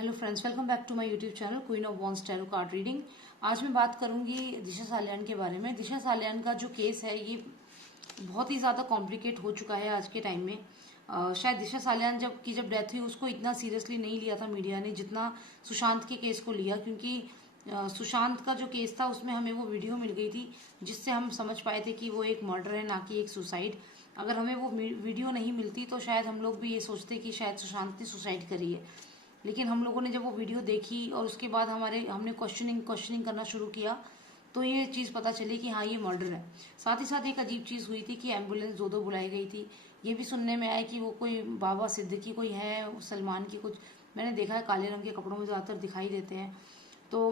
Hello friends, welcome back to my YouTube channel queen of wands tarot card reading. आज मैं बात करूंगी दिशा सालियान के बारे में। दिशा सालियान का जो केस है ये बहुत ही ज़्यादा कॉम्प्लिकेट हो चुका है आज के टाइम में। शायद दिशा सालियान जब डेथ हुई उसको इतना सीरियसली नहीं लिया था मीडिया ने जितना सुशांत के केस को लिया, क्योंकि सुशांत का जो केस था उसमें हमें वो वीडियो मिल गई थी जिससे हम समझ पाए थे कि वो एक मर्डर है, ना कि एक सुसाइड। अगर हमें वो वीडियो नहीं मिलती तो शायद हम लोग भी ये सोचते कि शायद सुशांत ने सुसाइड करी है। लेकिन हम लोगों ने जब वो वीडियो देखी और उसके बाद हमने क्वेश्चनिंग करना शुरू किया तो ये चीज़ पता चली कि हाँ, ये मर्डर है। साथ ही साथ एक अजीब चीज़ हुई थी कि एम्बुलेंस दो बुलाई गई थी। ये भी सुनने में आया कि वो कोई बाबा सिद्दीकी कोई है, सलमान की कुछ मैंने देखा है, काले रंग के कपड़ों में ज़्यादातर दिखाई देते हैं। तो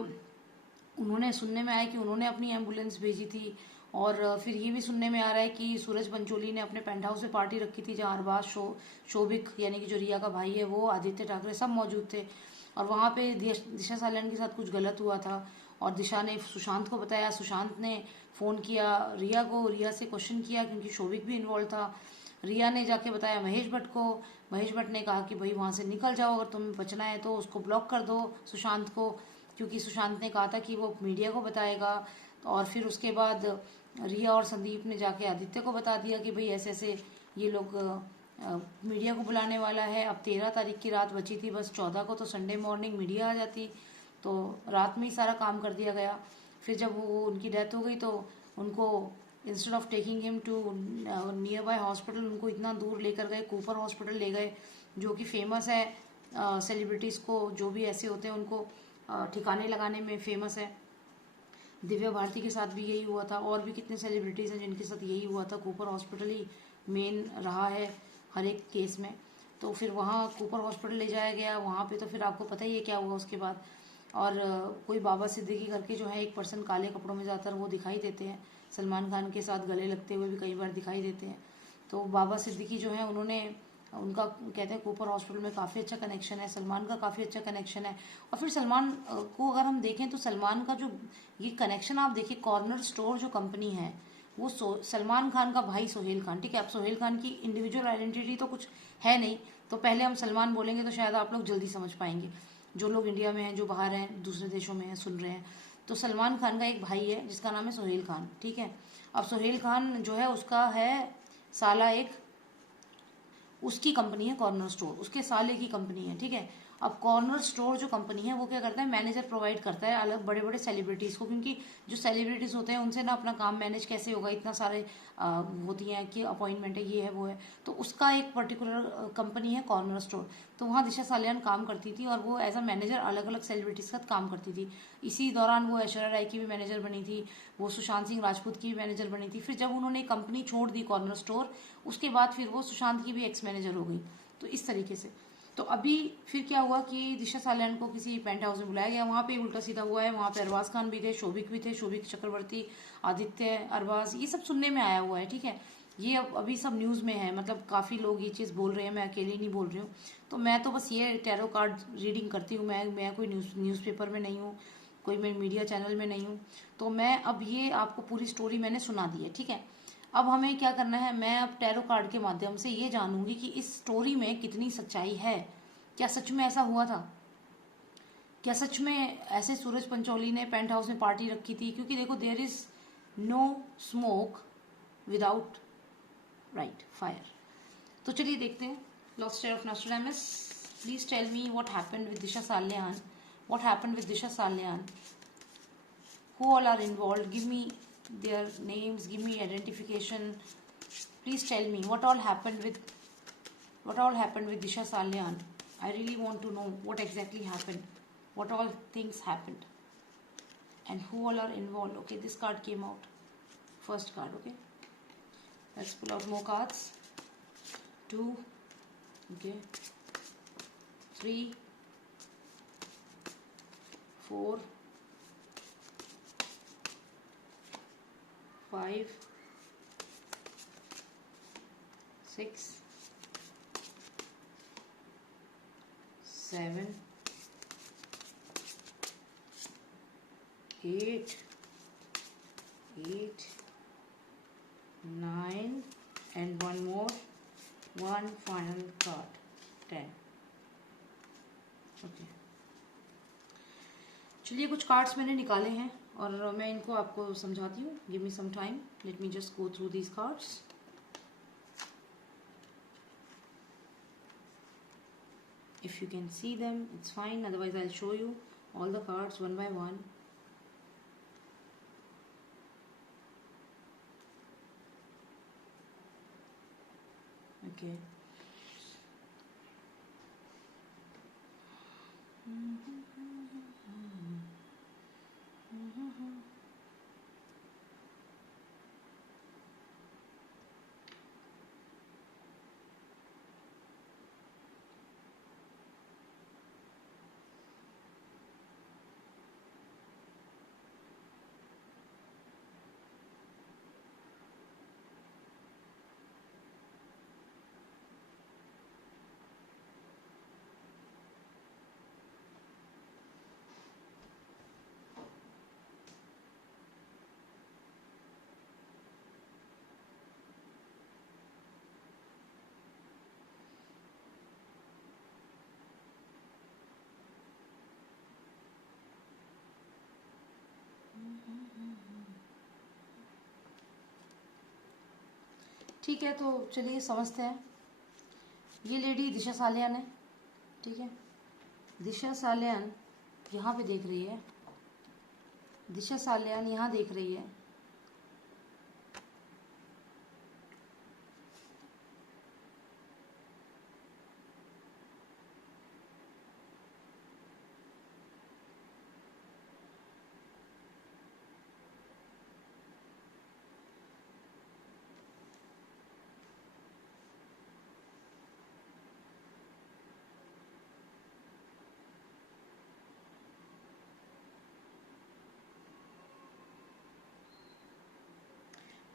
उन्होंने सुनने में आया कि उन्होंने अपनी एम्बुलेंस भेजी थी। और फिर ये भी सुनने में आ रहा है कि सूरज पंचोली ने अपने पेंट हाउस में पार्टी रखी थी जहाँ अरबाज शोभिक यानी कि जो रिया का भाई है वो, आदित्य ठाकरे सब मौजूद थे। और वहाँ पे दिशा सालियान के साथ कुछ गलत हुआ था और दिशा ने सुशांत को बताया। सुशांत ने फ़ोन किया रिया को, रिया से क्वेश्चन किया क्योंकि शोभिक भी इन्वॉल्व था। रिया ने जाके बताया महेश भट्ट को। महेश भट्ट ने कहा कि भाई वहाँ से निकल जाओ, अगर तुम्हें बचना है तो उसको ब्लॉक कर दो सुशांत को, क्योंकि सुशांत ने कहा था कि वो मीडिया को बताएगा। और फिर उसके बाद रिया और संदीप ने जाके आदित्य को बता दिया कि भाई ऐसे ऐसे ये लोग मीडिया को बुलाने वाला है। अब 13 तारीख की रात बची थी, बस 14 को तो संडे मॉर्निंग मीडिया आ जाती, तो रात में ही सारा काम कर दिया गया। फिर जब वो उनकी डेथ हो गई तो उनको instead of taking him to nearby hospital, उनको इतना दूर लेकर गए, कूपर हॉस्पिटल ले गए जो कि फेमस है सेलिब्रिटीज़ को, जो भी ऐसे होते हैं उनको ठिकाने लगाने में फेमस है। दिव्या भारती के साथ भी यही हुआ था और भी कितने सेलिब्रिटीज़ हैं जिनके साथ यही हुआ था। कूपर हॉस्पिटल ही मेन रहा है हर एक केस में। तो फिर वहाँ कूपर हॉस्पिटल ले जाया गया, वहाँ पे तो फिर आपको पता ही है क्या हुआ उसके बाद। और कोई बाबा सिद्दीकी करके जो है एक पर्सन काले कपड़ों में ज़्यादातर वो दिखाई देते हैं, सलमान खान के साथ गले लगते हुए भी कई बार दिखाई देते हैं। तो बाबा सिद्दीकी जो है उन्होंने उनका कहते हैं कूपर हॉस्पिटल में काफ़ी अच्छा कनेक्शन है, सलमान का काफ़ी अच्छा कनेक्शन है। और फिर सलमान को अगर हम देखें तो सलमान का जो ये कनेक्शन आप देखिए, कॉर्नर स्टोर जो कंपनी है वो सलमान खान का भाई सोहेल खान, ठीक है। अब सोहेल खान की इंडिविजुअल आइडेंटिटी तो कुछ है नहीं, तो पहले हम सलमान बोलेंगे तो शायद आप लोग जल्दी समझ पाएंगे, जो लोग इंडिया में हैं, जो बाहर हैं, दूसरे देशों में हैं, सुन रहे हैं। तो सलमान खान का एक भाई है जिसका नाम है सोहेल खान, ठीक है। अब सोहेल खान जो है उसका है साला एक, उसकी कंपनी है कॉर्नर स्टोर, उसके साले की कंपनी है, ठीक है। अब कॉर्नर स्टोर जो कंपनी है वो क्या करता है, मैनेजर प्रोवाइड करता है अलग बड़े बड़े सेलिब्रिटीज़ को, क्योंकि जो सेलिब्रिटीज़ होते हैं उनसे ना अपना काम मैनेज कैसे होगा, इतना सारे होती हैं कि अपॉइंटमेंट है, ये है वो है। तो उसका एक पर्टिकुलर कंपनी है कॉर्नर स्टोर। तो वहाँ दिशा सालियान काम करती थी और वो एज अ मैनेजर अलग अलग सेलिब्रिटीज़ के साथ काम करती थी। इसी दौरान वो ऐश्वर्या राय की भी मैनेजर बनी थी, वो सुशांत सिंह राजपूत की भी मैनेजर बनी थी। फिर जब उन्होंने कंपनी छोड़ दी कॉर्नर स्टोर, उसके बाद फिर वो सुशांत की भी एक्स मैनेजर हो गई। तो इस तरीके से तो अभी फिर क्या हुआ कि दिशा सालियान को किसी पेंट हाउस में बुलाया गया, वहाँ पे उल्टा सीधा हुआ है। वहाँ पे अरबाज खान भी थे, शोभिक भी थे, शोभिक चक्रवर्ती, आदित्य, अरबाज, ये सब सुनने में आया हुआ है, ठीक है। ये अभी सब न्यूज़ में है, मतलब काफ़ी लोग ये चीज़ बोल रहे हैं, मैं अकेली नहीं बोल रही हूँ। तो मैं तो बस ये टैरो कार्ड रीडिंग करती हूँ, मैं कोई न्यूज़पेपर में नहीं हूँ, कोई मैं मीडिया चैनल में नहीं हूँ। तो मैं अब ये आपको पूरी स्टोरी मैंने सुना दी है, ठीक है। अब हमें क्या करना है, मैं अब टैरो कार्ड के माध्यम से ये जानूंगी कि इस स्टोरी में कितनी सच्चाई है। क्या सच में ऐसा हुआ था? क्या सच में ऐसे सूरज पंचोली ने पेंट हाउस में पार्टी रखी थी? क्योंकि देखो, there is no smoke without right fire. तो चलिए देखते हैं। Lost star of Nostradamus, please tell me what happened with Disha Salian, what happened with Disha Salian, who all are involved, give me their names, give me identification, please tell me what all happened with Disha Salyan. I really want to know what exactly happened, what all things happened, and who all are involved. Okay, this card came out, first card. Okay, let's pull out more cards. 2, okay, 3, 4, 5, 6, 7, 8, 9, and one more, one final card, 10. Okay, चलिए कुछ cards मैंने निकाले हैं और मैं इनको आपको समझाती हूँ. Give me some time, let me just go through these cards. If you can see them, it's fine. Otherwise, I'll show you all the cards one by one. Okay. ठीक है, तो चलिए समझते हैं. ये लेडी दिशा सालियान है. ठीक है, दिशा सालियान यहाँ पे देख रही है. दिशा सालियान यहाँ देख रही है.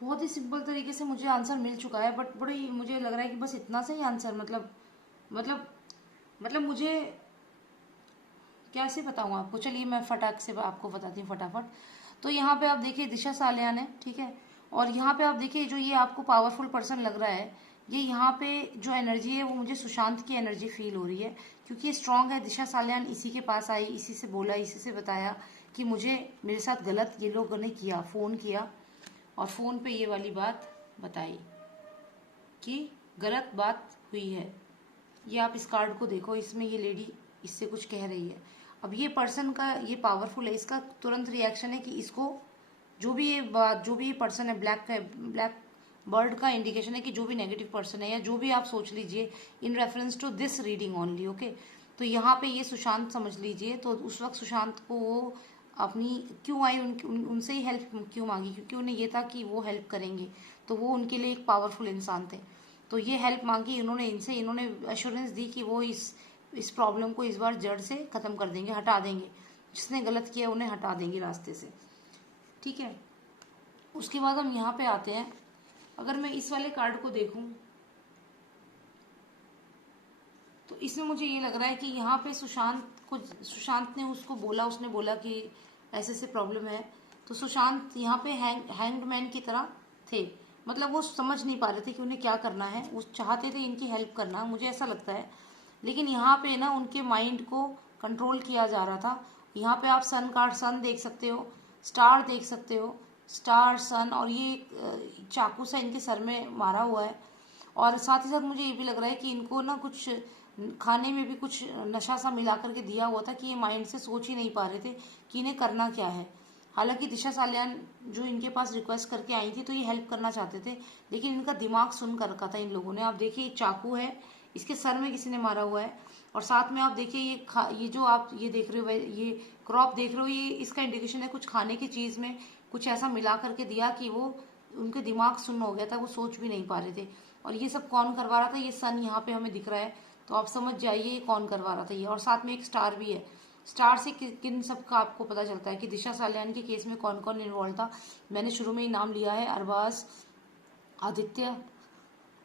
बहुत ही सिंपल तरीके से मुझे आंसर मिल चुका है, बट बड़ी मुझे लग रहा है कि बस इतना से ही आंसर, मतलब मुझे कैसे बताऊँ आपको. चलिए मैं फटाक से आपको बताती हूँ फटाफट. तो यहाँ पे आप देखिए दिशा सालियान है. ठीक है, और यहाँ पे आप देखिए जो ये आपको पावरफुल पर्सन लग रहा है, ये यहाँ पे जो एनर्जी है वो मुझे सुशांत की एनर्जी फील हो रही है, क्योंकि ये स्ट्रांग है. दिशा सालियान इसी के पास आई, इसी से बोला, इसी से बताया कि मुझे मेरे साथ गलत ये लोगों ने किया, फ़ोन किया और फ़ोन पे ये वाली बात बताई कि गलत बात हुई है. ये आप इस कार्ड को देखो, इसमें ये लेडी इससे कुछ कह रही है. अब ये पर्सन का ये पावरफुल है, इसका तुरंत रिएक्शन है कि इसको जो भी ये पर्सन है, ब्लैक बर्ड का इंडिकेशन है कि जो भी नेगेटिव पर्सन है या जो भी आप सोच लीजिए in reference to this reading only. Okay, तो यहाँ पे ये सुशांत समझ लीजिए. तो उस वक्त सुशांत को वो अपनी क्यों आई, उनसे ही हेल्प क्यों मांगी, क्योंकि उन्हें ये था कि वो हेल्प करेंगे, तो वो उनके लिए एक पावरफुल इंसान थे. तो ये हेल्प मांगी इन्होंने इनसे, इन्होंने एश्योरेंस दी कि वो इस प्रॉब्लम को इस बार जड़ से ख़त्म कर देंगे, हटा देंगे. जिसने गलत किया उन्हें हटा देंगे रास्ते से. ठीक है, उसके बाद हम यहाँ पे आते हैं. अगर मैं इस वाले कार्ड को देखूं तो इसमें मुझे ये लग रहा है कि यहाँ पे सुशांत ने उसको बोला, उसने बोला कि ऐसे ऐसे प्रॉब्लम है. तो सुशांत यहाँ पे हैंग्ड मैन की तरह थे. मतलब वो समझ नहीं पा रहे थे कि उन्हें क्या करना है. वो चाहते थे इनकी हेल्प करना, मुझे ऐसा लगता है, लेकिन यहाँ पे ना उनके माइंड को कंट्रोल किया जा रहा था. यहाँ पे आप सन कार्ड, सन देख सकते हो, स्टार देख सकते हो, स्टार सन, और ये चाकू से इनके सर में मारा हुआ है. और साथ ही साथ मुझे ये भी लग रहा है कि इनको ना कुछ खाने में भी कुछ नशा सा मिला करके दिया हुआ था कि ये माइंड से सोच ही नहीं पा रहे थे कि इन्हें करना क्या है. हालांकि दिशा सालियान जो इनके पास रिक्वेस्ट करके आई थी तो ये हेल्प करना चाहते थे, लेकिन इनका दिमाग सुन कर रखा था इन लोगों ने. आप देखिए चाकू है, इसके सर में किसी ने मारा हुआ है. और साथ में आप देखिए ये जो आप ये देख रहे हो, ये क्रॉप देख रहे हो, ये इसका इंडिकेशन है कुछ खाने की चीज़ में कुछ ऐसा मिला करके दिया कि वो उनके दिमाग सुन्न हो गया था, वो सोच भी नहीं पा रहे थे. और ये सब कौन करवा रहा था, ये सन यहाँ पे हमें दिख रहा है, तो आप समझ जाइए कौन करवा रहा था ये. और साथ में एक स्टार भी है. स्टार से किन सब का आपको पता चलता है कि दिशा सालियान के केस में कौन कौन इन्वॉल्व था. मैंने शुरू में ही नाम लिया है, अरबाज, आदित्य,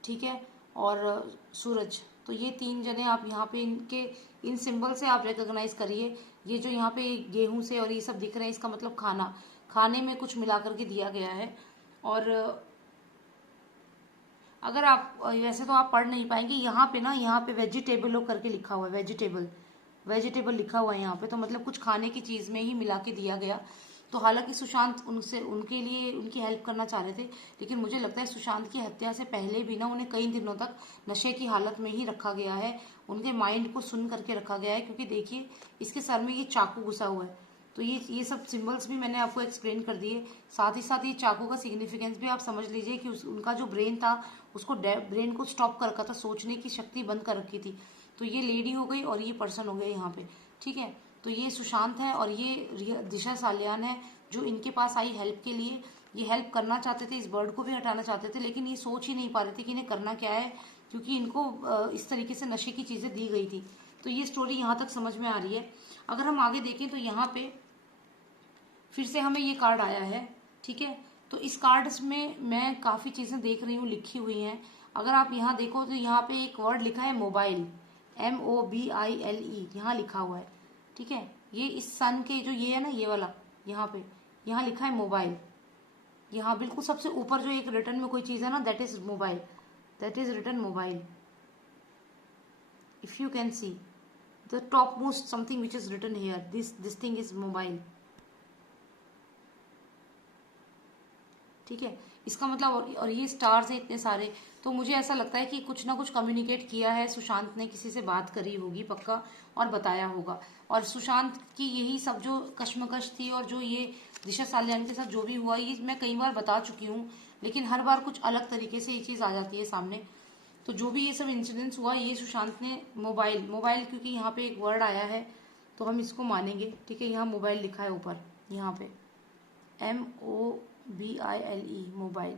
ठीक है, और सूरज. तो ये 3 जने आप यहाँ पे इनके इन सिंबल से आप रिकॉग्नाइज करिए. ये जो यहाँ पे गेहूं से और ये सब दिख रहे हैं, इसका मतलब खाने में कुछ मिला करके दिया गया है. और अगर आप वैसे तो आप पढ़ नहीं पाएंगे, यहाँ पे वेजिटेबलों करके लिखा हुआ है, वेजिटेबल लिखा हुआ है यहाँ पे, तो मतलब कुछ खाने की चीज में ही मिला के दिया गया। तो हालांकि सुशांत उनसे उनके लिए उनकी हेल्प करना चाह रहे थे, लेकिन मुझे लगता है सुशांत की हत्या से पहले भी ना उन्हें कई दिनों तक नशे की हालत में ही रखा गया है, उनके माइंड को सुन करके रखा गया है। क्योंकि देखिए इसके सर में ये चाकू घुसा हुआ है, तो ये सब सिंबल्स भी मैंने आपको एक्सप्लेन कर दिए। साथ ही साथ ये चाकू का सिग्निफिकेंस भी आप समझ लीजिए कि उनका जो ब्रेन था उसको ब्रेन को स्टॉप कर रखा था, सोचने की शक्ति बंद कर रखी थी। तो ये लेडी हो गई और ये पर्सन हो गया यहाँ पे, ठीक है। तो ये सुशांत है और ये दिशा सालियान है जो इनके पास आई हेल्प के लिए। ये हेल्प करना चाहते थे, इस बर्ड को भी हटाना चाहते थे, लेकिन ये सोच ही नहीं पा रहे थे कि इन्हें करना क्या है, क्योंकि इनको इस तरीके से नशे की चीजें दी गई थी। तो ये स्टोरी यहाँ तक समझ में आ रही है। अगर हम आगे देखें तो यहाँ पे फिर से हमें ये कार्ड आया है, ठीक है। तो इस कार्ड में मैं काफी चीजें देख रही हूँ लिखी हुई हैं। अगर आप यहाँ देखो तो यहाँ पे एक वर्ड लिखा है मोबाइल, MOBILE यहाँ लिखा हुआ है, ठीक है। ये इस सन के जो ये है ना, ये वाला यहाँ पे यहाँ लिखा है मोबाइल। यहाँ बिल्कुल सबसे ऊपर जो एक रिटर्न में कोई चीज है ना, that is mobile, that is return mobile. If you can see the top most something which is return here, this thing is mobile, ठीक है। इसका मतलब और ये स्टार्स है इतने सारे, तो मुझे ऐसा लगता है कि कुछ ना कुछ कम्युनिकेट किया है सुशांत ने, किसी से बात करी होगी पक्का और बताया होगा। और सुशांत की यही सब जो कश्मकश थी और जो ये दिशा सालियान के साथ जो भी हुआ, ये मैं कई बार बता चुकी हूँ, लेकिन हर बार कुछ अलग तरीके से ये चीज आ जाती है सामने। तो जो भी ये सब इंसिडेंट्स हुआ, ये सुशांत ने मोबाइल मोबाइल क्योंकि यहाँ पे एक वर्ड आया है तो हम इसको मानेंगे, ठीक है। यहाँ मोबाइल लिखा है ऊपर, यहाँ पे MOBILE मोबाइल,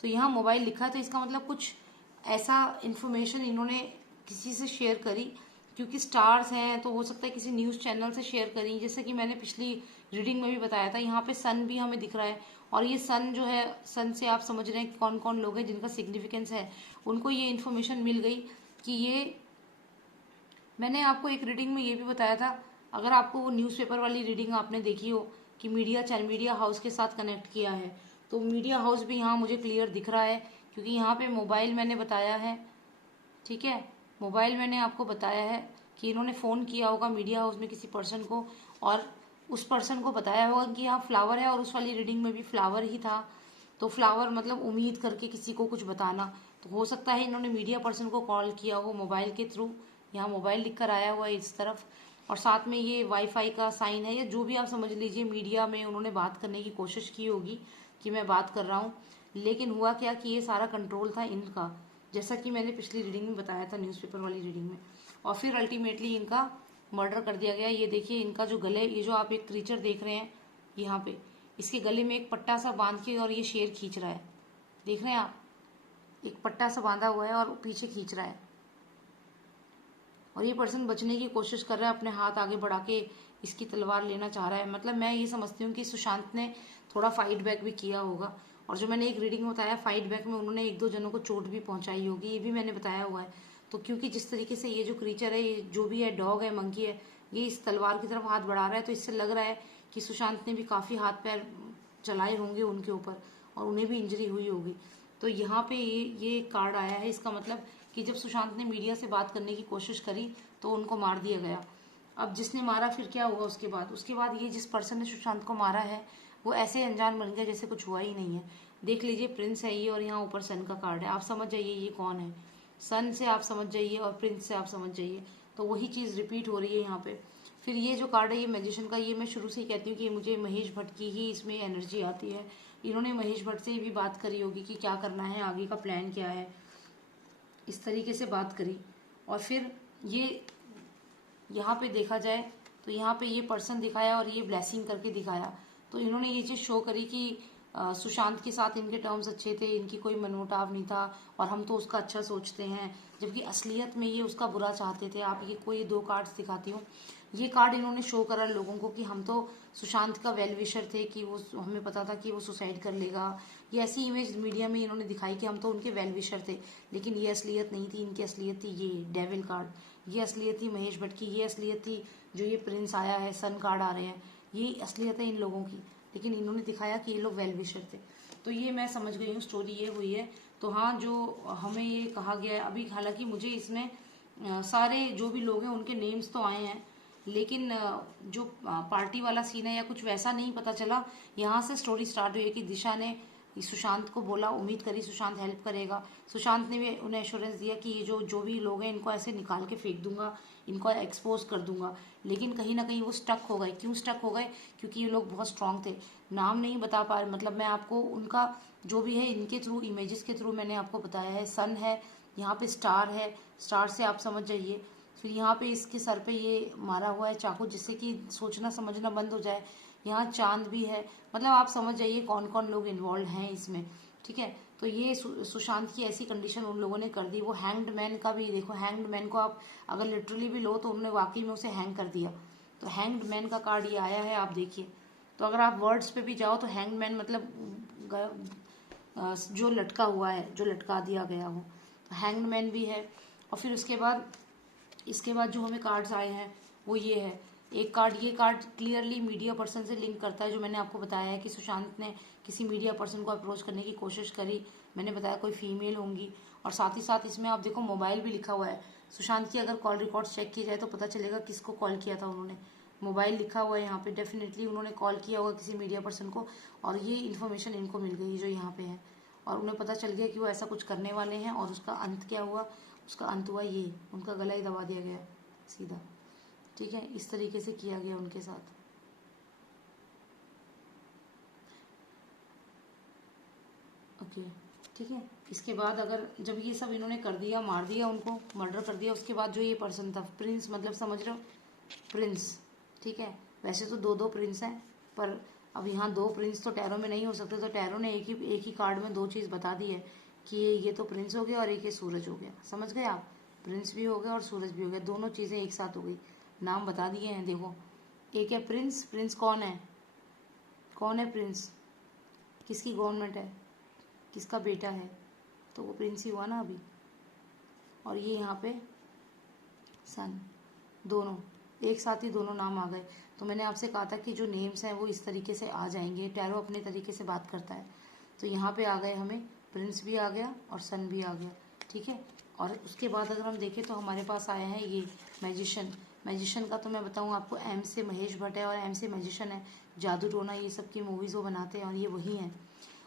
तो यहाँ मोबाइल लिखा है, तो इसका मतलब कुछ ऐसा इन्फॉर्मेशन इन्होंने किसी से शेयर करी, क्योंकि स्टार्स हैं तो हो सकता है किसी न्यूज़ चैनल से शेयर करी। जैसे कि मैंने पिछली रीडिंग में भी बताया था, यहाँ पे सन भी हमें दिख रहा है, और ये सन जो है, सन से आप समझ रहे हैं कि कौन कौन लोग हैं जिनका सिग्निफिकेंस है, उनको ये इन्फॉर्मेशन मिल गई कि ये, मैंने आपको एक रीडिंग में ये भी बताया था, अगर आपको वो न्यूज़पेपर वाली रीडिंग आपने देखी हो कि मीडिया हाउस के साथ कनेक्ट किया है, तो मीडिया हाउस भी यहाँ मुझे क्लियर दिख रहा है, क्योंकि यहाँ पे मोबाइल मैंने बताया है, ठीक है। मोबाइल मैंने आपको बताया है कि इन्होंने फ़ोन किया होगा मीडिया हाउस में किसी पर्सन को, और उस पर्सन को बताया होगा कि यहाँ फ्लावर है, और उस वाली रीडिंग में भी फ्लावर ही था। तो फ्लावर मतलब उम्मीद करके किसी को कुछ बताना, तो हो सकता है इन्होंने मीडिया पर्सन को कॉल किया हो मोबाइल के थ्रू। यहाँ मोबाइल लिख कर आया हुआ है इस तरफ, और साथ में ये वाईफाई का साइन है, या जो भी आप समझ लीजिए, मीडिया में उन्होंने बात करने की कोशिश की होगी कि मैं बात कर रहा हूँ। लेकिन हुआ क्या कि ये सारा कंट्रोल था इनका, जैसा कि मैंने पिछली रीडिंग में बताया था, न्यूज़पेपर वाली रीडिंग में, और फिर अल्टीमेटली इनका मर्डर कर दिया गया। ये देखिए इनका जो गले, ये जो आप एक क्रीचर देख रहे हैं यहाँ पे, इसके गले में एक पट्टा सा बांध के और ये शेर खींच रहा है, देख रहे हैं आप, एक पट्टा सा बांधा हुआ है और पीछे खींच रहा है, और ये पर्सन बचने की कोशिश कर रहा है, अपने हाथ आगे बढ़ा के इसकी तलवार लेना चाह रहा है। मतलब मैं ये समझती हूँ कि सुशांत ने थोड़ा फाइट बैक भी किया होगा, और जो मैंने एक रीडिंग में बताया फाइट बैक में उन्होंने एक दो जनों को चोट भी पहुंचाई होगी, ये भी मैंने बताया हुआ है। तो क्योंकि जिस तरीके से ये जो क्रीचर है, ये जो भी है, डॉग है, मंकी है, ये इस तलवार की तरफ हाथ बढ़ा रहा है, तो इससे लग रहा है कि सुशांत ने भी काफी हाथ पैर चलाए होंगे उनके ऊपर, और उन्हें भी इंजरी हुई होगी। तो यहाँ पे ये कार्ड आया है, इसका मतलब कि जब सुशांत ने मीडिया से बात करने की कोशिश करी तो उनको मार दिया गया। अब जिसने मारा फिर क्या हुआ उसके बाद ये जिस पर्सन ने सुशांत को मारा है वो ऐसे अनजान बन गया जैसे कुछ हुआ ही नहीं है। देख लीजिए, प्रिंस है ये, और यहाँ ऊपर सन का कार्ड है, आप समझ जाइए ये कौन है। सन से आप समझ जाइए और प्रिंस से आप समझ जाइए, तो वही चीज रिपीट हो रही है यहाँ पे। फिर ये जो कार्ड है ये मैजिशियन का, ये मैं शुरू से ही कहती हूँ कि मुझे महेश भट्ट की ही इसमें एनर्जी आती है। इन्होंने महेश भट्ट से भी बात करी होगी कि क्या करना है, आगे का प्लान क्या है, इस तरीके से बात करी। और फिर ये यहाँ पे देखा जाए तो यहाँ पे ये पर्सन दिखाया और ये ब्लेसिंग करके दिखाया, तो इन्होंने ये चीज़ शो करी कि सुशांत के साथ इनके टर्म्स अच्छे थे, इनकी कोई मनमुटाव नहीं था, और हम तो उसका अच्छा सोचते हैं, जबकि असलियत में ये उसका बुरा चाहते थे। आप ये कोई दो कार्ड्स दिखाती हूँ, ये कार्ड इन्होंने शो करा लोगों को कि हम तो सुशांत का वेल विशर थे, कि वो, हमें पता था कि वो सुसाइड कर लेगा। ये ऐसी इमेज मीडिया में इन्होंने दिखाई कि हम तो उनके वेल विशर थे, लेकिन ये असलियत नहीं थी। इनकी असलियत थी ये डेविल कार्ड, ये असलियत थी महेश भट्ट की, ये असलियत थी जो ये प्रिंस आया है, सन कार्ड आ रहे हैं, ये असलियत है इन लोगों की। लेकिन इन्होंने दिखाया कि ये लोग वेल विशर थे। तो ये मैं समझ गई हूँ, स्टोरी ये हुई है। तो हाँ, जो हमें ये कहा गया है अभी, हालांकि मुझे इसमें सारे जो भी लोग हैं उनके नेम्स तो आए हैं, लेकिन जो पार्टी वाला सीन है या कुछ वैसा नहीं पता चला। यहाँ से स्टोरी स्टार्ट हुई है कि दिशा ने सुशांत को बोला, उम्मीद करी सुशांत हेल्प करेगा। सुशांत ने भी उन्हें एश्योरेंस दिया कि ये जो भी लोग हैं इनको ऐसे निकाल के फेंक दूंगा, इनको एक्सपोज कर दूंगा। लेकिन कहीं ना कहीं वो स्टक हो गए। क्यों स्टक हो गए? क्योंकि ये लोग बहुत स्ट्रांग थे। नाम नहीं बता पा रहे, मतलब मैं आपको उनका जो भी है इनके थ्रू, इमेजेस के थ्रू मैंने आपको बताया है। सन है, यहाँ पे स्टार है, स्टार से आप समझ जाइए। फिर यहाँ पे इसके सर पे ये मारा हुआ है चाकू, जिससे कि सोचना समझना बंद हो जाए। यहाँ चांद भी है, मतलब आप समझ जाइए कौन कौन लोग इन्वॉल्व हैं इसमें। ठीक है, तो ये सुशांत की ऐसी कंडीशन उन लोगों ने कर दी। वो हैंग्ड मैन का भी देखो, हैंग्ड मैन को आप अगर लिटरली भी लो तो उन्होंने वाकई में उसे हैंग कर दिया। तो हैंग्ड मैन का कार्ड ये आया है, आप देखिए। तो अगर आप वर्ड्स पे भी जाओ तो हैंग्ड मैन मतलब जो लटका हुआ है, जो लटका दिया गया हो, तो हैंग्ड मैन भी है। और फिर उसके बाद इसके बाद जो हमें कार्ड्स आए हैं वो ये है। एक कार्ड, ये कार्ड क्लियरली मीडिया पर्सन से लिंक करता है, जो मैंने आपको बताया है कि सुशांत ने किसी मीडिया पर्सन को अप्रोच करने की कोशिश करी। मैंने बताया कोई फीमेल होंगी। और साथ ही साथ इसमें आप देखो मोबाइल भी लिखा हुआ है। सुशांत की अगर कॉल रिकॉर्ड्स चेक किया जाए तो पता चलेगा किसको कॉल किया था उन्होंने। मोबाइल लिखा हुआ है यहाँ पे, डेफिनेटली उन्होंने कॉल किया होगा किसी मीडिया पर्सन को, और ये इन्फॉर्मेशन इनको मिल गई जो यहाँ पे है। और उन्हें पता चल गया कि वो ऐसा कुछ करने वाले हैं। और उसका अंत क्या हुआ? उसका अंत हुआ ये, उनका गला ही दबा दिया गया सीधा। ठीक है, इस तरीके से किया गया उनके साथ। ओके, ठीक है। इसके बाद अगर जब ये सब इन्होंने कर दिया, मार दिया उनको, मर्डर कर दिया, उसके बाद जो ये पर्सन था प्रिंस, मतलब समझ रहे हो, प्रिंस। ठीक है, वैसे तो दो दो प्रिंस हैं, पर अब यहाँ दो प्रिंस तो टैरो में नहीं हो सकते, तो टैरो ने एक ही कार्ड में दो चीज़ बता दी है कि ये तो प्रिंस हो गया और एक ये सूरज हो गया। समझ गए आप? प्रिंस भी हो गया और सूरज भी हो गया, दोनों चीज़ें एक साथ हो गई। नाम बता दिए हैं देखो। एक है प्रिंस। प्रिंस कौन है? कौन है प्रिंस? किसकी गवर्नमेंट है, किसका बेटा है? तो वो प्रिंस ही हुआ ना अभी। और ये यहाँ पे सन, दोनों एक साथ ही दोनों नाम आ गए। तो मैंने आपसे कहा था कि जो नेम्स हैं वो इस तरीके से आ जाएंगे, टैरो अपने तरीके से बात करता है। तो यहाँ पे आ गए हमें, प्रिंस भी आ गया और सन भी आ गया। ठीक है, और उसके बाद अगर हम देखें तो हमारे पास आया है ये मैजिशियन। मैजिशियन का तो मैं बताऊँ आपको, एम से महेश भट्ट है और एम से मैजिशियन है। जादू टोना ये सब की मूवीज़ वो बनाते हैं और ये वही हैं।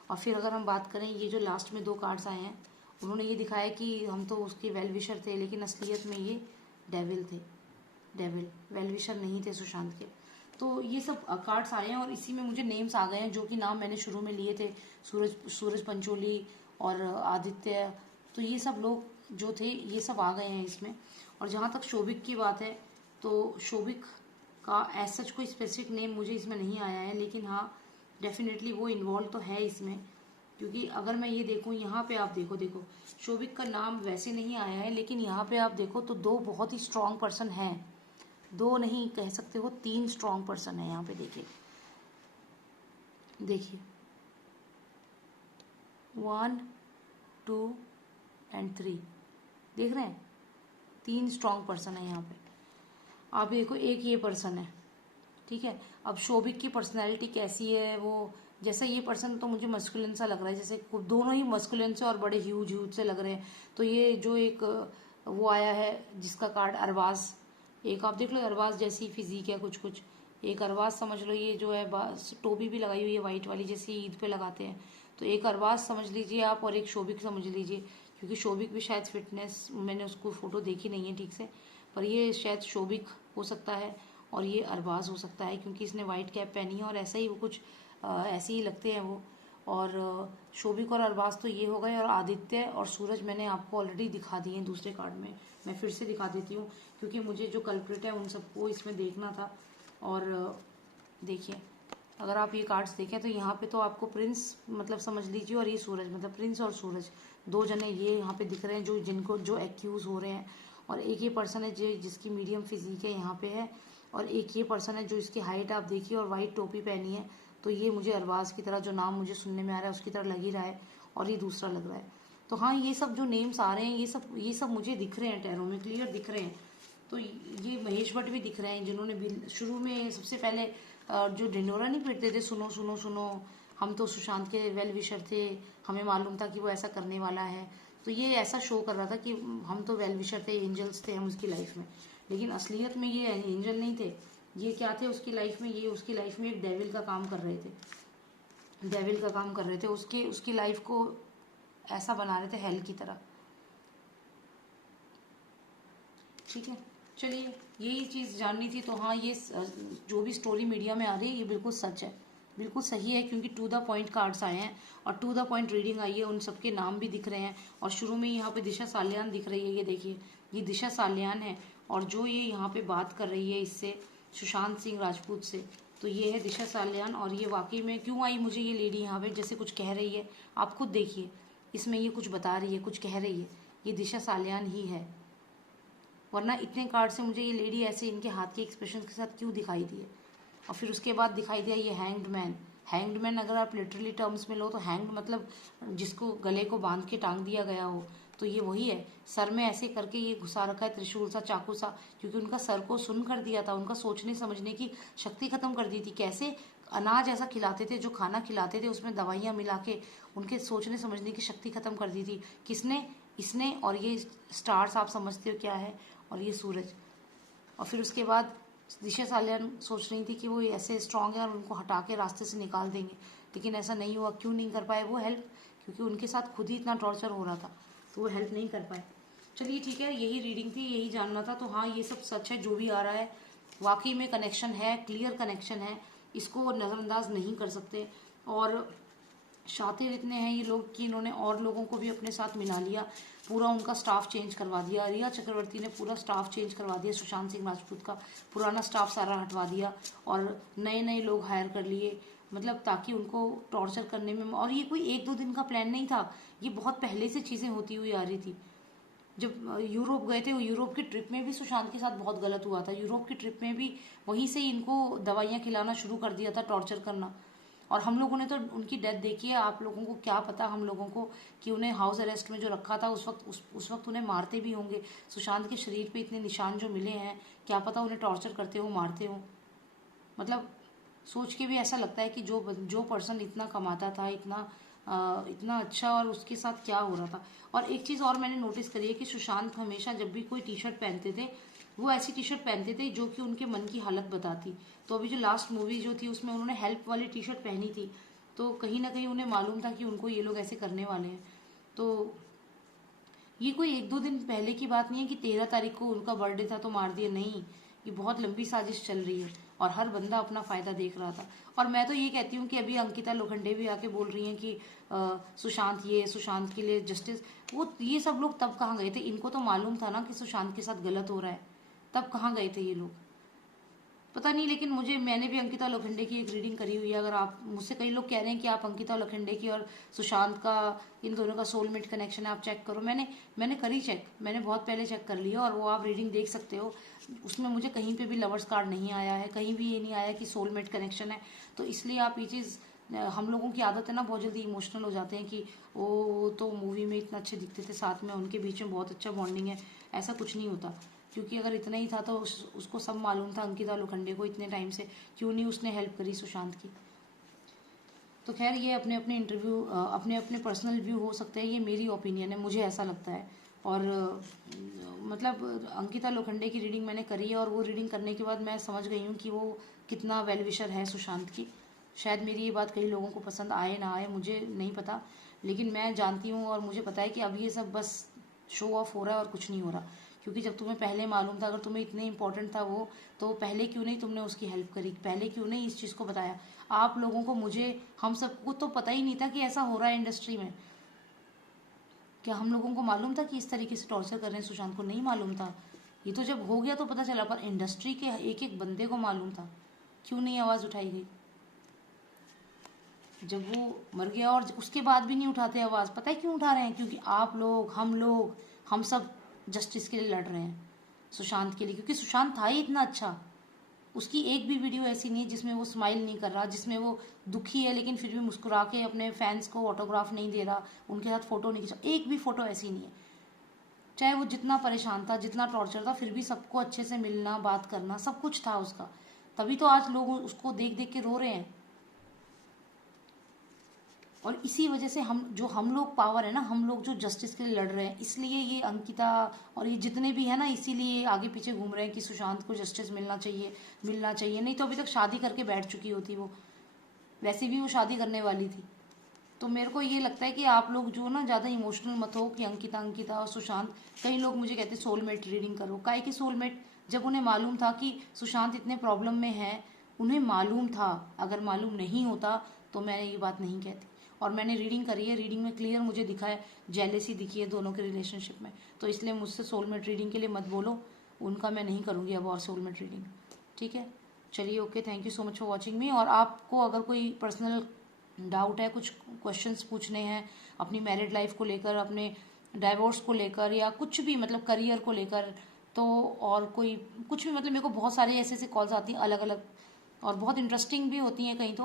और फिर अगर हम बात करें, ये जो लास्ट में दो कार्ड्स आए हैं, उन्होंने ये दिखाया कि हम तो उसके वेल विशर थे, लेकिन असलियत में ये डेविल थे। डेविल, वेल विशर नहीं थे सुशांत के। तो ये सब कार्ड्स आए हैं और इसी में मुझे नेम्स आ गए हैं, जो कि नाम मैंने शुरू में लिए थे, सूरज पंचोली और आदित्य। तो ये सब लोग जो थे ये सब आ गए हैं इसमें। और जहाँ तक शोभिक की बात है, तो शोभिक का एज सच कोई स्पेसिफिक नेम मुझे इसमें नहीं आया है, लेकिन हाँ डेफिनेटली वो इन्वॉल्व तो है इसमें। क्योंकि अगर मैं ये देखूँ, यहाँ पे आप देखो शोभिक का नाम वैसे नहीं आया है, लेकिन यहाँ पे आप देखो तो दो बहुत ही स्ट्रांग पर्सन हैं। दो नहीं कह सकते हो, तीन स्ट्रांग पर्सन है यहाँ पे। देखिए 1 2 एंड 3, देख रहे हैं? तीन स्ट्रांग पर्सन है यहाँ पे। आप देखो, एक ये पर्सन है। ठीक है, अब शोभिक की पर्सनैलिटी कैसी है? वो जैसे ये पर्सन तो मुझे मस्कुलिन सा लग रहा है, जैसे दोनों ही मस्कुलिन से और बड़े ह्यूज से लग रहे हैं। तो ये जो एक वो आया है जिसका कार्ड अरबाज, एक आप देख लो, अरबाज जैसी फिजिक है कुछ कुछ। एक अरबाज समझ लो, ये जो है टोपी भी लगाई हुई है वाइट वाली, जैसी ईद पे लगाते हैं। तो एक अरबाज समझ लीजिए आप, और एक शोभिक समझ लीजिए। क्योंकि शोभिक भी शायद फिटनेस, मैंने उसको फोटो देखी नहीं है ठीक से, पर ये शायद शोभिक हो सकता है और ये अरबाज हो सकता है, क्योंकि इसने वाइट कैप पहनी है और ऐसा ही वो कुछ ऐसे ही लगते हैं वो। और शोभिक और अरबाज तो ये हो गए। और आदित्य और सूरज मैंने आपको ऑलरेडी दिखा दिए हैं दूसरे कार्ड में, मैं फिर से दिखा देती हूँ, क्योंकि मुझे जो कल्प्रिट है उन सबको इसमें देखना था। और देखिए, अगर आप ये कार्ड्स देखें तो यहाँ पे तो आपको प्रिंस मतलब समझ लीजिए, और ये सूरज, मतलब प्रिंस और सूरज दो जने ये यहाँ पे दिख रहे हैं जो जिनको जो एक्यूज हो रहे हैं। और एक ये पर्सन है जो जिसकी मीडियम फिजिक है यहाँ पे है, और एक ये पर्सन है जो इसकी हाइट आप देखिए और वाइट टोपी पहनी है। तो ये मुझे अरबाज की तरह, जो नाम मुझे सुनने में आ रहा है उसकी तरह लग ही रहा है, और ये दूसरा लग रहा है। तो हाँ, ये सब जो नेम्स आ रहे हैं ये सब मुझे दिख रहे हैं, टैरो में क्लियर दिख रहे हैं। तो ये महेश भट्ट भी दिख रहे हैं, जिन्होंने भी शुरू में सबसे पहले जो ढिंडोरा नहीं पीटते थे, सुनो सुनो सुनो, हम तो सुशांत के वेल विशर थे, हमें मालूम था कि वो ऐसा करने वाला है। तो ये ऐसा शो कर रहा था कि हम तो वेल विशर थे, एंजल्स थे हम उसकी लाइफ में। लेकिन असलियत में ये एंजल नहीं थे। ये क्या थे उसकी लाइफ में, ये उसकी लाइफ में एक डेविल का काम कर रहे थे, डेविल का काम कर रहे थे। उसकी लाइफ को ऐसा बना रहे थे हेल की तरह। ठीक है, चलिए यही चीज़ जाननी थी। तो हाँ, ये जो भी स्टोरी मीडिया में आ रही है ये बिल्कुल सच है, बिल्कुल सही है, क्योंकि टू द पॉइंट कार्ड्स आए हैं और टू द पॉइंट रीडिंग आई है। उन सबके नाम भी दिख रहे हैं और शुरू में यहाँ पे दिशा सालियान दिख रही है। ये देखिए, ये दिशा सालियान है और जो ये यहाँ पे बात कर रही है इससे, सुशांत सिंह राजपूत से, तो ये है दिशा सालियान। और ये वाकई में क्यों आई मुझे ये लेडी यहाँ पे जैसे कुछ कह रही है, आप खुद देखिए, इसमें ये कुछ बता रही है, कुछ कह रही है, ये दिशा सालियान ही है। वरना इतने कार्ड से मुझे ये लेडी ऐसे इनके हाथ के एक्सप्रेशन के साथ क्यों दिखाई दी है। और फिर उसके बाद दिखाई दिया ये हैंग्ड मैन। हैंग्ड मैन अगर आप लिटरली टर्म्स में लो तो हैंग्ड मतलब जिसको गले को बांध के टांग दिया गया हो, तो ये वही है। सर में ऐसे करके ये घुसा रखा है त्रिशूल सा, चाकू सा, क्योंकि उनका सर को सुन कर दिया था, उनका सोचने समझने की शक्ति खत्म कर दी थी। कैसे अनाज ऐसा खिलाते थे, जो खाना खिलाते थे उसमें दवाइयाँ मिला के उनके सोचने समझने की शक्ति खत्म कर दी थी। किसने? इसने। और ये स्टार्स आप समझते हो क्या है, और ये सूरज। और फिर उसके बाद दिशा सालियान सोच रही थी कि वो ऐसे स्ट्रांग है और उनको हटा के रास्ते से निकाल देंगे, लेकिन ऐसा नहीं हुआ। क्यों नहीं कर पाए वो हेल्प? क्योंकि उनके साथ खुद ही इतना टॉर्चर हो रहा था, तो वो हेल्प नहीं कर पाए। चलिए ठीक है, यही रीडिंग थी, यही जानना था। तो हाँ, ये सब सच है, जो भी आ रहा है वाकई में कनेक्शन है, क्लियर कनेक्शन है, इसको नज़रअंदाज नहीं कर सकते। और शातिर इतने हैं ये लोग कि इन्होंने और लोगों को भी अपने साथ मिला लिया, पूरा उनका स्टाफ चेंज करवा दिया। रिया चक्रवर्ती ने पूरा स्टाफ चेंज करवा दिया, सुशांत सिंह राजपूत का पुराना स्टाफ सारा हटवा दिया और नए नए लोग हायर कर लिए, मतलब ताकि उनको टॉर्चर करने में। और ये कोई एक दो दिन का प्लान नहीं था, ये बहुत पहले से चीज़ें होती हुई आ रही थी। जब यूरोप गए थे, यूरोप की ट्रिप में भी सुशांत के साथ बहुत गलत हुआ था। यूरोप की ट्रिप में भी वहीं से इनको दवाइयाँ खिलाना शुरू कर दिया था, टॉर्चर करना। और हम लोगों ने तो उनकी डेथ देखी है, आप लोगों को क्या पता हम लोगों को कि उन्हें हाउस अरेस्ट में जो रखा था उस वक्त उन्हें मारते भी होंगे। सुशांत के शरीर पे इतने निशान जो मिले हैं, क्या पता उन्हें टॉर्चर करते हो, मारते हो। मतलब सोच के भी ऐसा लगता है कि जो पर्सन इतना कमाता था, इतना अच्छा, और उसके साथ क्या हो रहा था। और एक चीज़ और मैंने नोटिस करी है कि सुशांत हमेशा जब भी कोई टी शर्ट पहनते थे, वो ऐसी टी शर्ट पहनते थे जो कि उनके मन की हालत बताती। तो अभी जो लास्ट मूवी जो थी उसमें उन्होंने हेल्प वाली टी शर्ट पहनी थी, तो कहीं ना कहीं उन्हें मालूम था कि उनको ये लोग ऐसे करने वाले हैं। तो ये कोई एक दो दिन पहले की बात नहीं है कि 13 तारीख को उनका बर्थडे था तो मार दिया, नहीं। ये बहुत लंबी साजिश चल रही है और हर बंदा अपना फ़ायदा देख रहा था। और मैं तो ये कहती हूँ कि अभी अंकिता लोखंडे भी आके बोल रही हैं कि सुशांत के लिए जस्टिस, वो ये सब लोग तब कहाँ गए थे? इनको तो मालूम था ना कि सुशांत के साथ गलत हो रहा है, तब कहाँ गए थे ये लोग? पता नहीं। लेकिन मैंने भी अंकिता लोखंडे की एक रीडिंग करी हुई है। अगर आप मुझसे, कई लोग कह रहे हैं कि आप अंकिता लोखंडे की और सुशांत का, इन दोनों का सोलमेट कनेक्शन है, आप चेक करो। मैंने करी चेक, मैंने बहुत पहले चेक कर लिया और वो आप रीडिंग देख सकते हो। उसमें मुझे कहीं पे भी लवर्स कार्ड नहीं आया है, कहीं भी ये नहीं आया कि सोलमेट कनेक्शन है। तो इसलिए आप ये चीज़, हम लोगों की आदत है ना, बहुत जल्दी इमोशनल हो जाते हैं कि वो तो मूवी में इतना अच्छे दिखते थे साथ में, उनके बीच में बहुत अच्छा बॉन्डिंग है। ऐसा कुछ नहीं होता, क्योंकि अगर इतना ही था तो उसको सब मालूम था अंकिता लोखंडे को इतने टाइम से, क्यों नहीं उसने हेल्प करी सुशांत की। तो खैर, ये अपने अपने इंटरव्यू, अपने अपने पर्सनल व्यू हो सकते हैं, ये मेरी ओपिनियन है, मुझे ऐसा लगता है। और मतलब अंकिता लोखंडे की रीडिंग मैंने करी है और वो रीडिंग करने के बाद मैं समझ गई हूँ कि वो कितना वेल विशर है सुशांत की। शायद मेरी ये बात कई लोगों को पसंद आए ना आए, मुझे नहीं पता, लेकिन मैं जानती हूँ और मुझे पता है कि अब ये सब बस शो ऑफ हो रहा है और कुछ नहीं हो रहा। क्योंकि जब तुम्हें पहले मालूम था, अगर तुम्हें इतने इंपॉर्टेंट था वो, तो पहले क्यों नहीं तुमने उसकी हेल्प करी? पहले क्यों नहीं इस चीज़ को बताया? आप लोगों को, मुझे, हम सबको तो पता ही नहीं था कि ऐसा हो रहा है इंडस्ट्री में। क्या हम लोगों को मालूम था कि इस तरीके से टॉर्चर कर रहे हैं? सुशांत को नहीं मालूम था। ये तो जब हो गया तो पता चला, पर इंडस्ट्री के एक एक बंदे को मालूम था। क्यों नहीं आवाज़ उठाई गई? जब वो मर गया और उसके बाद भी नहीं उठाते आवाज़। पता है क्यों उठा रहे हैं? क्योंकि आप लोग, हम सब जस्टिस के लिए लड़ रहे हैं, सुशांत के लिए। क्योंकि सुशांत था ही इतना अच्छा, उसकी एक भी वीडियो ऐसी नहीं है जिसमें वो स्माइल नहीं कर रहा, जिसमें वो दुखी है लेकिन फिर भी मुस्कुरा के अपने फैंस को ऑटोग्राफ नहीं दे रहा, उनके साथ फोटो नहीं खींचा। एक भी फोटो ऐसी नहीं है। चाहे वो जितना परेशान था, जितना टॉर्चर था, फिर भी सबको अच्छे से मिलना, बात करना, सब कुछ था उसका। तभी तो आज लोग उसको देख देख के रो रहे हैं। और इसी वजह से हम लोग पावर है ना, हम लोग जो जस्टिस के लिए लड़ रहे हैं, इसलिए ये अंकिता और ये जितने भी है ना, इसीलिए आगे पीछे घूम रहे हैं कि सुशांत को जस्टिस मिलना चाहिए मिलना चाहिए। नहीं तो अभी तक शादी करके बैठ चुकी होती वो, वैसे भी वो शादी करने वाली थी। तो मेरे को ये लगता है कि आप लोग जो ना ज़्यादा इमोशनल मत हो कि अंकिता अंकिता और सुशांत। कई लोग मुझे कहते हैं सोलमेट रीडिंग करो, काहे की सोलमेट? जब उन्हें मालूम था कि सुशांत इतने प्रॉब्लम में है, उन्हें मालूम था। अगर मालूम नहीं होता तो मैं ये बात नहीं कहती। और मैंने रीडिंग करी है, रीडिंग में क्लियर मुझे दिखा है, जेलेसी दिखी है दोनों के रिलेशनशिप में। तो इसलिए मुझसे सोलमेट रीडिंग के लिए मत बोलो, उनका मैं नहीं करूँगी अब और सोलमेट रीडिंग। ठीक है, चलिए, okay, thank you so much for watching मी। और आपको अगर कोई पर्सनल डाउट है, कुछ क्वेश्चंस पूछने हैं अपनी मैरिड लाइफ को लेकर, अपने डाइवोर्स को लेकर, या कुछ भी मतलब करियर को लेकर, तो और कोई कुछ भी मतलब, मेरे को बहुत सारे ऐसे ऐसे कॉल्स आती हैं अलग अलग, और बहुत इंटरेस्टिंग भी होती हैं कहीं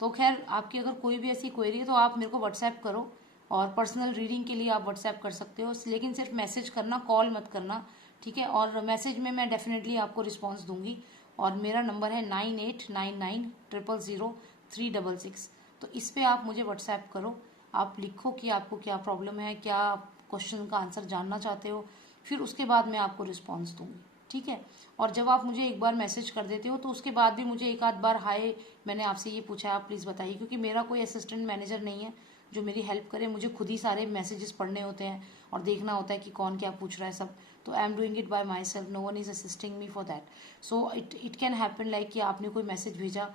तो खैर आपकी अगर कोई भी ऐसी क्वेरी है तो आप मेरे को व्हाट्सएप करो, और पर्सनल रीडिंग के लिए आप व्हाट्सएप कर सकते हो, लेकिन सिर्फ मैसेज करना, कॉल मत करना, ठीक है। और मैसेज में मैं डेफिनेटली आपको रिस्पॉन्स दूंगी। और मेरा नंबर है 9899000366। तो इस पर आप मुझे व्हाट्सएप करो, आप लिखो कि आपको क्या प्रॉब्लम है, क्या क्वेश्चन का आंसर जानना चाहते हो, फिर उसके बाद मैं आपको रिस्पॉन्स दूंगी, ठीक है। और जब आप मुझे एक बार मैसेज कर देते हो तो उसके बाद भी मुझे एक आध बार हाय मैंने आपसे ये पूछा है आप प्लीज़ बताइए, क्योंकि मेरा कोई असिस्टेंट मैनेजर नहीं है जो मेरी हेल्प करे, मुझे खुद ही सारे मैसेजेस पढ़ने होते हैं और देखना होता है कि कौन क्या पूछ रहा है सब। तो I am doing it by myself, no one is assisting me for that. So it can happen like कि आपने कोई मैसेज भेजा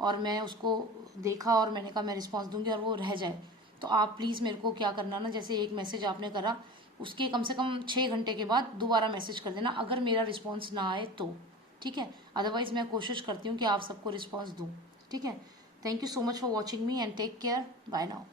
और मैं उसको देखा और मैंने कहा मैं रिस्पॉन्स दूंगी और वो रह जाए, तो आप प्लीज़ मेरे को क्या करना ना, जैसे एक मैसेज आपने करा उसके कम से कम 6 घंटे के बाद दोबारा मैसेज कर देना, अगर मेरा रिस्पॉन्स ना आए तो, ठीक है। अदरवाइज मैं कोशिश करती हूँ कि आप सबको रिस्पॉन्स दूँ, ठीक है। Thank you so much for watching me and take care, bye now.